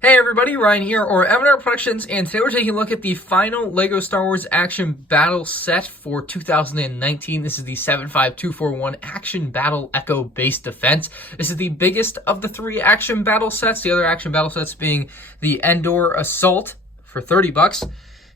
Hey everybody, Ryan here, or MandRproductions, and today we're taking a look at the final LEGO Star Wars Action Battle set for 2019. This is the 75241 Action Battle Echo Base Defense. This is the biggest of the three Action Battle sets, the other Action Battle sets being the MandR Assault for $30,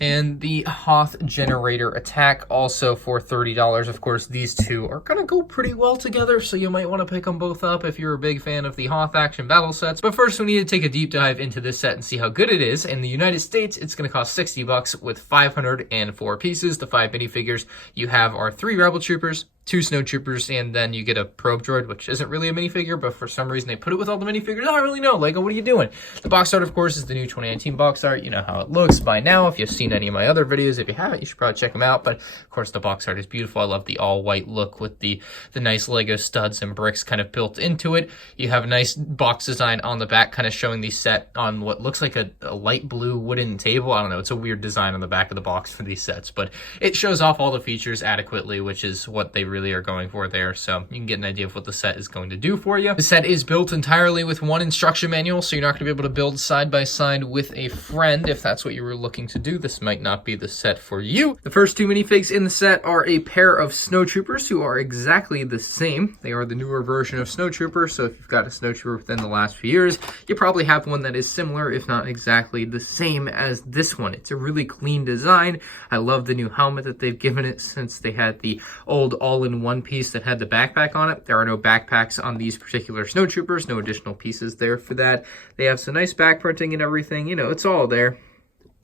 and the Hoth Generator Attack also for $30. Of course, these two are going to go pretty well together, so you might want to pick them both up if you're a big fan of the Hoth Action Battle sets. But first, we need to take a deep dive into this set and see how good it is. In the United States, it's going to cost $60 with 504 pieces. The 5 minifigures you have are 3 Rebel Troopers, 2 Snow Troopers, and then you get a probe droid, which isn't really a minifigure, but for some reason they put it with all the minifigures. I don't really know. LEGO, what are you doing? The box art, of course, is the new 2019 box art. You know how it looks by now. If you've seen any of my other videos, if you haven't, you should probably check them out. But of course, the box art is beautiful. I love the all-white look with the nice LEGO studs and bricks kind of built into it. You have a nice box design on the back, kind of showing the set on what looks like a light blue wooden table. I don't know. It's a weird design on the back of the box for these sets, but it shows off all the features adequately, which is what they really are going for there. So you can get an idea of what the set is going to do for you. The set is built entirely with one instruction manual, so you're not going to be able to build side by side with a friend if that's what you were looking to do. This might not be the set for you. The first 2 minifigs in the set are a pair of Snow Troopers who are exactly the same. They are the newer version of Snow Trooper, so if you've got a Snow Trooper within the last few years, you probably have one that is similar, if not exactly the same as this one. It's a really clean design. I love the new helmet that they've given it since they had the old all-in-one piece that had the backpack on it. There are no backpacks on these particular Snow Troopers, no additional pieces there for that. They have some nice back printing and everything. You know, it's all there.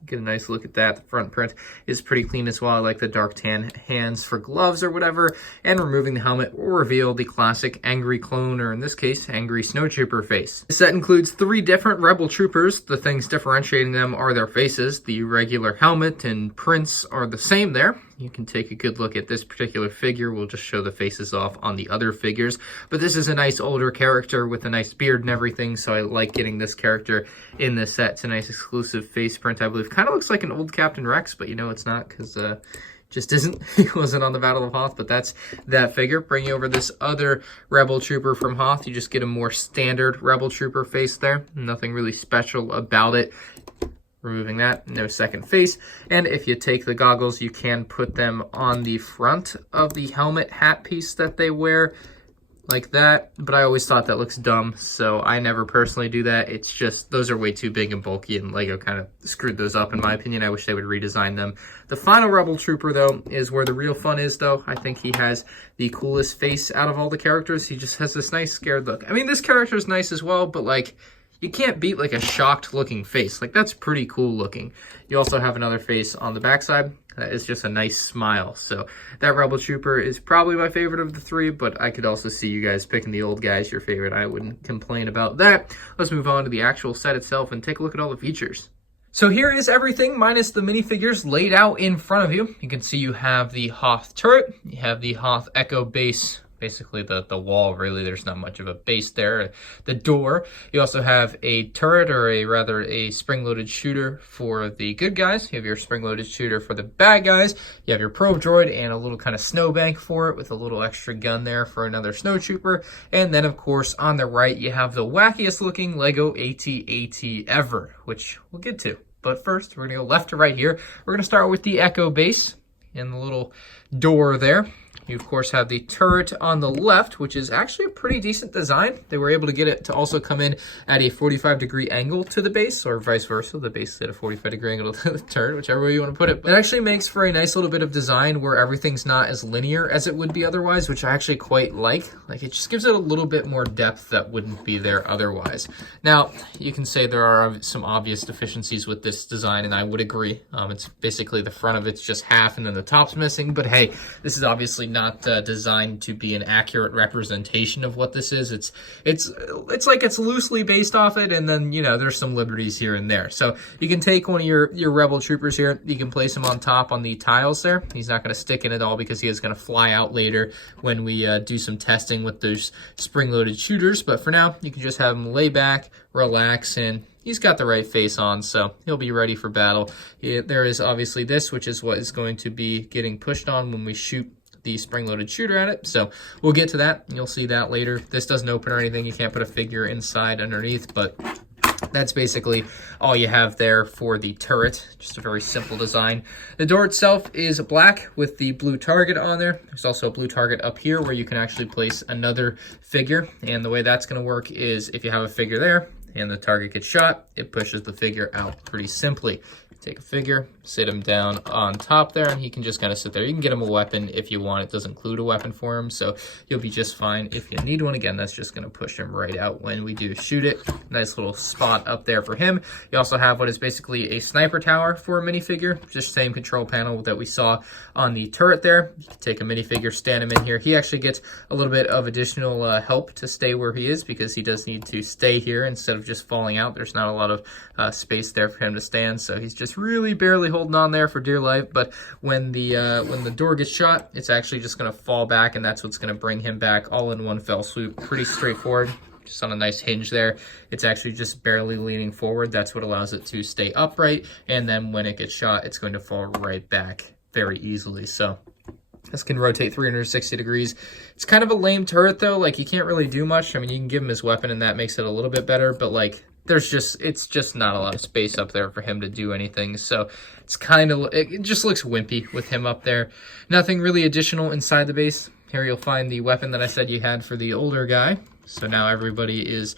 Get a nice look at that. The front print is pretty clean as well. I like the dark tan hands for gloves or whatever. And removing the helmet will reveal the classic angry clone, or in this case, angry Snow Trooper face. The set includes 3 different Rebel Troopers. The things differentiating them are their faces. The regular helmet and prints are the same there. You can take a good look at this particular figure. We'll just show the faces off on the other figures. But this is a nice older character with a nice beard and everything, so I like getting this character in this set. It's a nice exclusive face print, I believe. Kind of looks like an old Captain Rex, but you know it's not because just isn't. He wasn't on the Battle of Hoth, but that's that figure. Bringing over this other Rebel Trooper from Hoth, you just get a more standard Rebel Trooper face there. Nothing really special about it. Removing that, no second face. And if you take the goggles, you can put them on the front of the helmet hat piece that they wear, like that. But I always thought that looks dumb, so I never personally do that. It's just, those are way too big and bulky, and LEGO kind of screwed those up, in my opinion. I wish they would redesign them. The final Rebel Trooper, though, is where the real fun is, though. I think he has the coolest face out of all the characters. He just has this nice scared look. I mean, this character is nice as well, but, like, you can't beat like a shocked looking face. Like, that's pretty cool looking. You also have another face on the backside that is just a nice smile. So that Rebel Trooper is probably my favorite of the 3, but I could also see you guys picking the old guys your favorite. I wouldn't complain about that. Let's move on to the actual set itself and take a look at all the features. So here is everything minus the minifigures laid out in front of you. You can see you have the Hoth turret, you have the Hoth Echo base, basically the wall, really. There's not much of a base there. The door. You also have a turret, or a spring-loaded shooter for the good guys. You have your spring-loaded shooter for the bad guys. You have your probe droid and a little kind of snowbank for it with a little extra gun there for another Snow Trooper. And then, of course, on the right, you have the wackiest looking LEGO AT-AT ever, which we'll get to. But first, we're going to go left to right here. We're going to start with the Echo base and the little door there. You, of course, have the turret on the left, which is actually a pretty decent design. They were able to get it to also come in at a 45-degree angle to the base, or vice versa. The base is at a 45-degree angle to the turret, whichever way you want to put it. But it actually makes for a nice little bit of design where everything's not as linear as it would be otherwise, which I actually quite like. Like, it just gives it a little bit more depth that wouldn't be there otherwise. Now, you can say there are some obvious deficiencies with this design, and I would agree. It's basically the front of it's just half, and then the top's missing. But hey, this is obviously not designed to be an accurate representation of what this is. It's like it's loosely based off it, and then, you know, there's some liberties here and there. So you can take one of your Rebel Troopers here, you can place him on top on the tiles there. He's not going to stick in at all because he is going to fly out later when we do some testing with those spring-loaded shooters. But for now, you can just have him lay back, relax, and he's got the right face on, so he'll be ready for battle. There is obviously this, which is what is going to be getting pushed on when we shoot the spring-loaded shooter at it, so we'll get to that. You'll see that later. This doesn't open or anything. You can't put a figure inside underneath, but That's basically all you have there for the turret. Just a very simple design. The door itself is black with the blue target on there. There's also a blue target up here where you can actually place another figure. And the way that's going to work is if you have a figure there and the target gets shot, it pushes the figure out pretty simply. Take a figure, sit him down on top there, and he can just kind of sit there. You can get him a weapon if you want. It does include a weapon for him, so you'll be just fine if you need one. Again, that's just going to push him right out when we do shoot it. Nice little spot up there for him. You also have what is basically a sniper tower for a minifigure, just same control panel that we saw on the turret there. You can take a minifigure, stand him in here. He actually gets a little bit of additional help to stay where he is because he does need to stay here instead of just falling out. There's not a lot of space there for him to stand, so he's just really barely holding on there for dear life. But when the door gets shot, it's actually just going to fall back, and that's what's going to bring him back all in one fell swoop. Pretty straightforward, just on a nice hinge there. It's actually just barely leaning forward. That's what allows it to stay upright, and then when it gets shot, it's going to fall right back very easily. So this can rotate 360 degrees. It's kind of a lame turret though. Like, you can't really do much. I mean, you can give him his weapon and that makes it a little bit better, but like it's just not a lot of space up there for him to do anything. So it's kind of, it just looks wimpy with him up there. Nothing really additional inside the base. Here you'll find the weapon that I said you had for the older guy. So now everybody is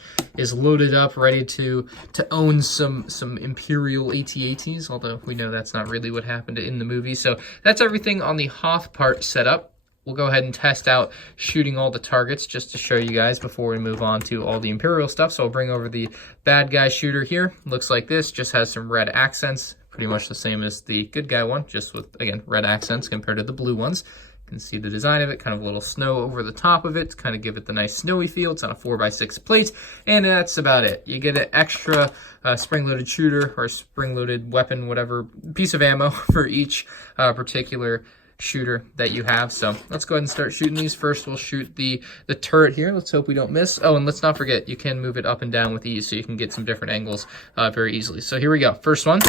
loaded up, ready to own some Imperial AT-ATs, although we know that's not really what happened in the movie. So that's everything on the Hoth part set up. We'll go ahead and test out shooting all the targets just to show you guys before we move on to all the Imperial stuff. So I'll bring over the bad guy shooter here. Looks like this, just has some red accents, pretty much the same as the good guy one, just with, again, red accents compared to the blue ones. You can see the design of it, kind of a little snow over the top of it to kind of give it the nice snowy feel. It's on a 4x6 plate, and that's about it. You get an extra spring-loaded shooter or spring-loaded weapon, whatever, piece of ammo for each particular shooter that you have. So let's go ahead and start shooting these. First, we'll shoot the turret here. Let's hope we don't miss. Oh, and let's not forget, you can move it up and down with ease, so you can get some different angles very easily. So here we go. First one.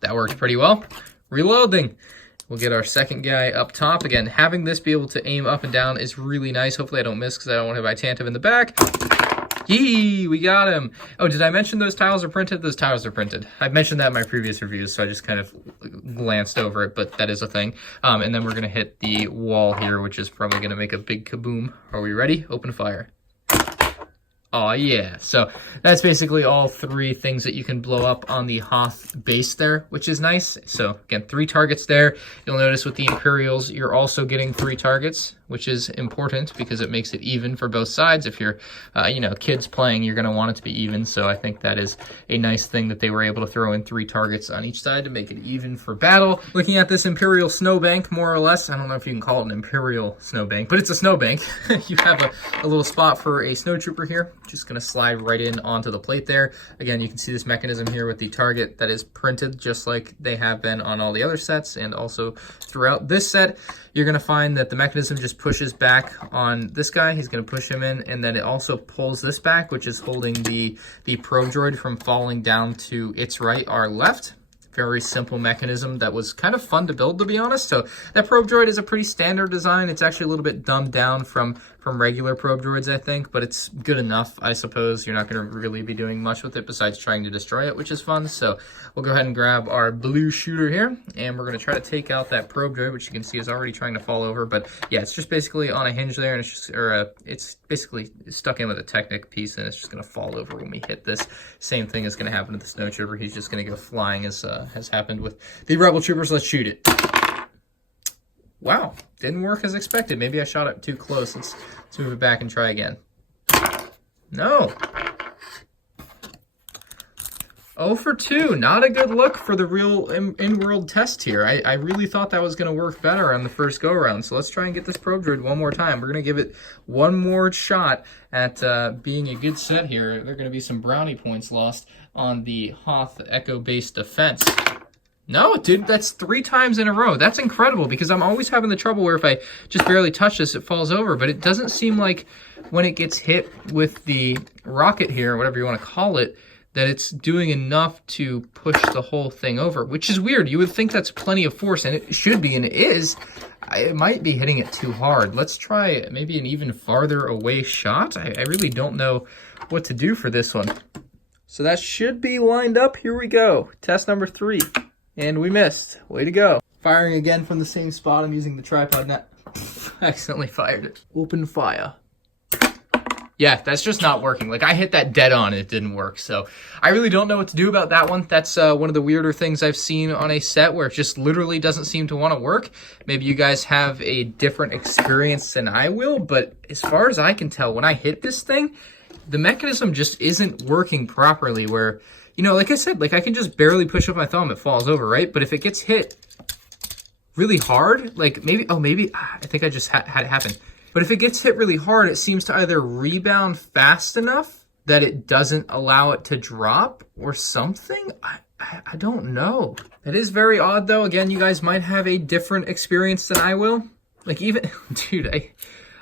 That worked pretty well. Reloading. We'll get our second guy up top. Again, having this be able to aim up and down is really nice. Hopefully I don't miss because I don't want to have Itantive in the back. Yee, we got him. Oh, did I mention those tiles are printed? Those tiles are printed. I mentioned that in my previous reviews, so I just kind of glanced over it, but that is a thing. And then we're going to hit the wall here, which is probably going to make a big kaboom. Are we ready? Open fire. Oh yeah, so that's basically all three things that you can blow up on the Hoth base there, which is nice. So again, 3 targets there. You'll notice with the Imperials, you're also getting 3 targets, which is important because it makes it even for both sides. If you're, kids playing, you're going to want it to be even. So I think that is a nice thing that they were able to throw in 3 targets on each side to make it even for battle. Looking at this Imperial Snowbank, more or less, I don't know if you can call it an Imperial Snowbank, but it's a snowbank. You have a little spot for a snowtrooper here. Just going to slide right in onto the plate there. Again, you can see this mechanism here with the target that is printed just like they have been on all the other sets and also throughout this set. You're going to find that the mechanism just pushes back on this guy. He's going to push him in, and then it also pulls this back, which is holding the probe droid from falling down to its right, our left. Very simple mechanism that was kind of fun to build, to be honest. So that probe droid is a pretty standard design. It's actually a little bit dumbed down from regular probe droids, I think, but it's good enough, I suppose. You're not going to really be doing much with it besides trying to destroy it, which is fun. So we'll go ahead and grab our blue shooter here, and we're going to try to take out that probe droid, which you can see is already trying to fall over. But yeah, it's just basically on a hinge there, and it's basically stuck in with a Technic piece, and it's just going to fall over when we hit this. Same thing is going to happen to the snow trooper. He's just going to go flying, as has happened with the rebel troopers. Let's shoot it. Wow, didn't work as expected. Maybe I shot it too close. Let's move it back and try again. No. 0 for 2. Not a good look for the real in-world test here. I really thought that was going to work better on the first go-around. So let's try and get this probe droid one more time. We're going to give it one more shot at being a good set here. There are going to be some brownie points lost on the Hoth Echo-based defense. No, dude, that's 3 times in a row. That's incredible because I'm always having the trouble where if I just barely touch this, it falls over. But it doesn't seem like when it gets hit with the rocket here, or whatever you want to call it, that it's doing enough to push the whole thing over, which is weird. You would think that's plenty of force, and it should be, and it is. It might be hitting it too hard. Let's try maybe an even farther away shot. I really don't know what to do for this one. So that should be lined up. Here we go. Test number 3. And we missed. Way to go. Firing again from the same spot. I'm using the tripod net. I accidentally fired it. Open fire. Yeah, that's just not working. Like, I hit that dead on and it didn't work. So I really don't know what to do about that one. That's one of the weirder things I've seen on a set where it just literally doesn't seem to want to work. Maybe you guys have a different experience than I will, but as far as I can tell, when I hit this thing, the mechanism just isn't working properly where, you know, like I said, like I can just barely push up my thumb, it falls over, right? But if it gets hit really hard, like maybe, I think I just had it happen. But if it gets hit really hard, it seems to either rebound fast enough that it doesn't allow it to drop or something. I don't know. It is very odd though. Again, you guys might have a different experience than I will. Like even, dude, I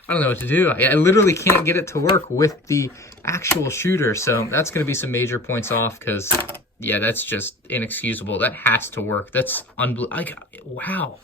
don't know what to do. I literally can't get it to work with the actual shooter. So that's going to be some major points off because, yeah, that's just inexcusable. That has to work. That's unbelievable. Like, wow.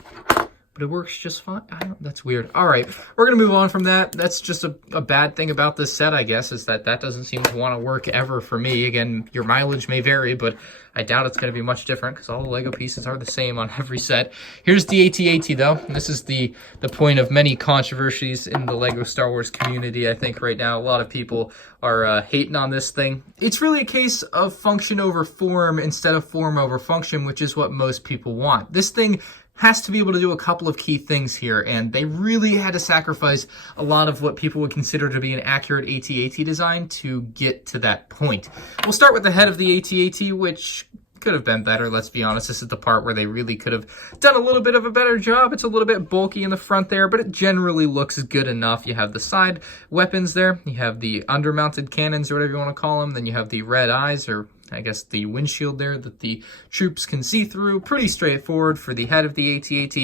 But it works just fine. That's weird. All right, we're going to move on from that. That's just a bad thing about this set, I guess, is that doesn't seem to want to work ever for me. Again, your mileage may vary, but I doubt it's going to be much different because all the Lego pieces are the same on every set. Here's the AT-AT, though. This is the point of many controversies in the Lego Star Wars community, I think, right now. A lot of people are hating on this thing. It's really a case of function over form instead of form over function, which is what most people want. This thing has to be able to do a couple of key things here, and they really had to sacrifice a lot of what people would consider to be an accurate AT-AT design to get to that point. We'll start with the head of the AT-AT, which could have been better, let's be honest. This is the part where they really could have done a little bit of a better job. It's a little bit bulky in the front there, but it generally looks good enough. You have the side weapons there. You have the undermounted cannons, or whatever you want to call them. Then you have the red eyes, or I guess the windshield there that the troops can see through. Pretty straightforward for the head of the AT-AT.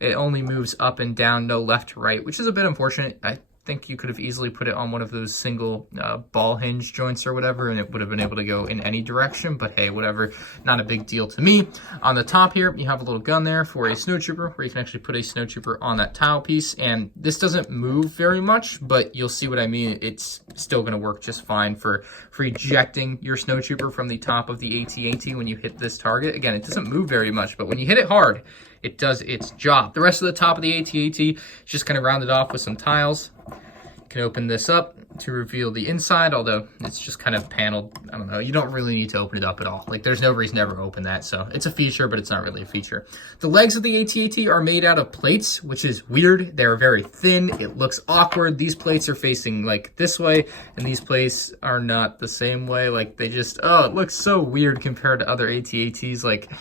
It only moves up and down, no left to right, which is a bit unfortunate. I think you could have easily put it on one of those single ball hinge joints or whatever, and it would have been able to go in any direction, but hey, whatever, not a big deal to me. On the top here, you have a little gun there for a snowtrooper, where you can actually put a snowtrooper on that tile piece, and this doesn't move very much, but you'll see what I mean. It's still going to work just fine for ejecting your snowtrooper from the top of the AT-AT when you hit this target. Again, it doesn't move very much, but when you hit it hard, it does its job. The rest of the top of the AT-AT is just kind of rounded off with some tiles. You can open this up to reveal the inside, although it's just kind of paneled. I don't know, you don't really need to open it up at all. Like, there's no reason to ever open that, so it's a feature, but it's not really a feature. The legs of the AT-AT are made out of plates, which is weird. They're very thin. It looks awkward. These plates are facing, like, this way, and these plates are not the same way. Like, they just, oh, it looks so weird compared to other AT-ATs. Like,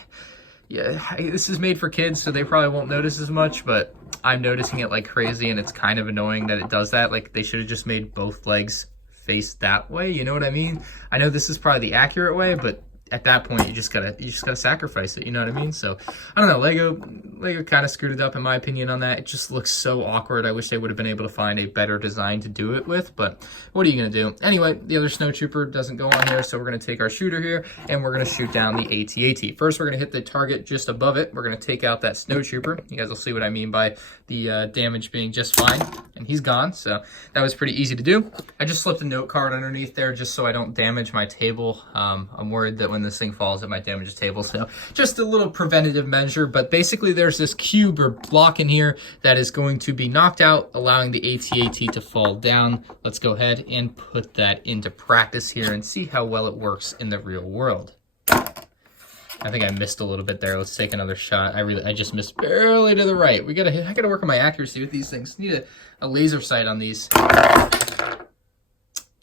yeah, this is made for kids, so they probably won't notice as much, but I'm noticing it like crazy, and it's kind of annoying that it does that. Like, they should have just made both legs face that way, you know what I mean? I know this is probably the accurate way, but at that point, you just gotta sacrifice it, you know what I mean? So, I don't know, Lego kind of screwed it up in my opinion on that. It just looks so awkward. I wish they would have been able to find a better design to do it with, but what are you gonna do? Anyway, the other snowtrooper doesn't go on here, so we're gonna take our shooter here, and we're gonna shoot down the AT-AT. First, we're gonna hit the target just above it. We're gonna take out that snowtrooper. You guys will see what I mean by the damage being just fine, and he's gone, so that was pretty easy to do. I just slipped a note card underneath there just so I don't damage my table. I'm worried that when this thing falls, it might damage the table, so just a little preventative measure. But basically, there's this cube or block in here that is going to be knocked out, allowing the AT-AT to fall down. Let's go ahead and put that into practice here and see how well it works in the real world. I think I missed a little bit there. Let's take another shot. I just missed barely to the right. I gotta work on my accuracy with these things. Need a laser sight on these.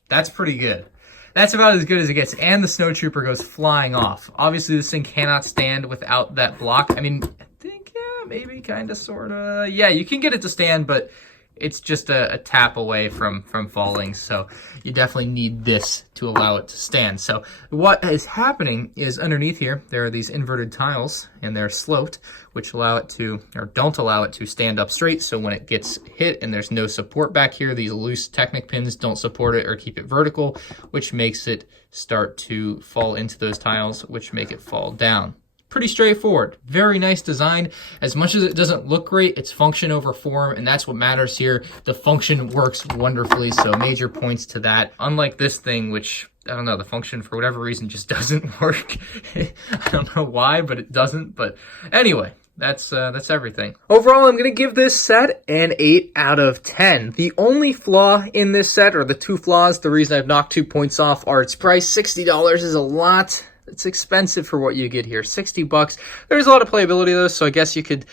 That's pretty good. That's about as good as it gets, and the snowtrooper goes flying off. Obviously, this thing cannot stand without that block. I mean, I think, yeah, maybe, kind of, sort of. Yeah, you can get it to stand, but it's just a tap away from falling, so you definitely need this to allow it to stand. So what is happening is underneath here, there are these inverted tiles, and they're sloped, which allow it to, or don't allow it to stand up straight. So when it gets hit and there's no support back here, these loose Technic pins don't support it or keep it vertical, which makes it start to fall into those tiles, which make it fall down. Pretty straightforward. Very nice design. As much as it doesn't look great, it's function over form, and that's what matters here. The function works wonderfully, so major points to that. Unlike this thing, which I don't know, the function for whatever reason just doesn't work. I don't know why, but it doesn't. But anyway, that's everything. Overall, I'm going to give this set an 8 out of 10. The only flaw in this set, or the two flaws, the reason I've knocked 2 points off, are its price. $60 is a lot. It's expensive for what you get here. $60. There's a lot of playability though, so I guess you could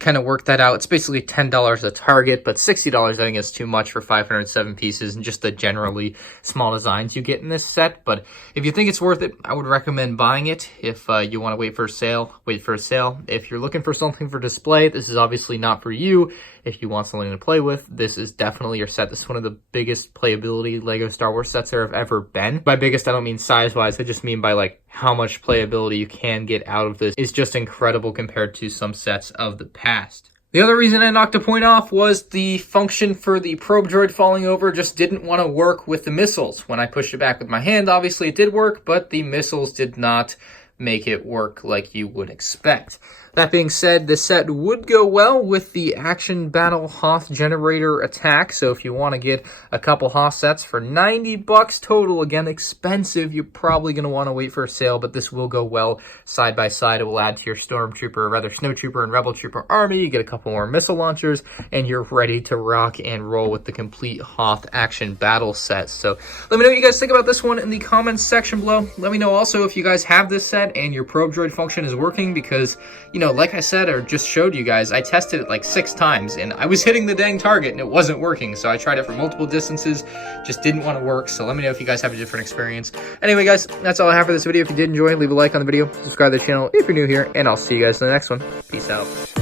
kind of work that out. It's basically $10 a target, but $60 I think is too much for 507 pieces and just the generally small designs you get in this set. But if you think it's worth it, I would recommend buying it. If you want to wait for a sale, wait for a sale. If you're looking for something for display, this is obviously not for you. If you want something to play with, this is definitely your set. This is one of the biggest playability LEGO Star Wars sets there have ever been. By biggest, I don't mean size-wise. I just mean by like how much playability you can get out of this is just incredible compared to some sets of the past. The other reason I knocked a point off was the function for the probe droid falling over just didn't want to work with the missiles. When I pushed it back with my hand, obviously it did work, but the missiles did not make it work like you would expect. That being said, the set would go well with the Action Battle Hoth Generator attack, so if you want to get a couple Hoth sets for $90 total, again, expensive, you're probably going to want to wait for a sale, but this will go well side by side. It will add to your Stormtrooper, or rather Snowtrooper and Rebel Trooper army. You get a couple more missile launchers, and you're ready to rock and roll with the complete Hoth Action Battle set. So let me know what you guys think about this one in the comments section below. Let me know also if you guys have this set and your probe droid function is working, because, you know, like I said, or just showed you guys, I tested it like 6 times and I was hitting the dang target and it wasn't working. So I tried it for multiple distances, just didn't want to work. So let me know if you guys have a different experience. Anyway, guys, that's all I have for this video. If you did enjoy, leave a like on the video, subscribe to the channel if you're new here, and I'll see you guys in the next one. Peace out.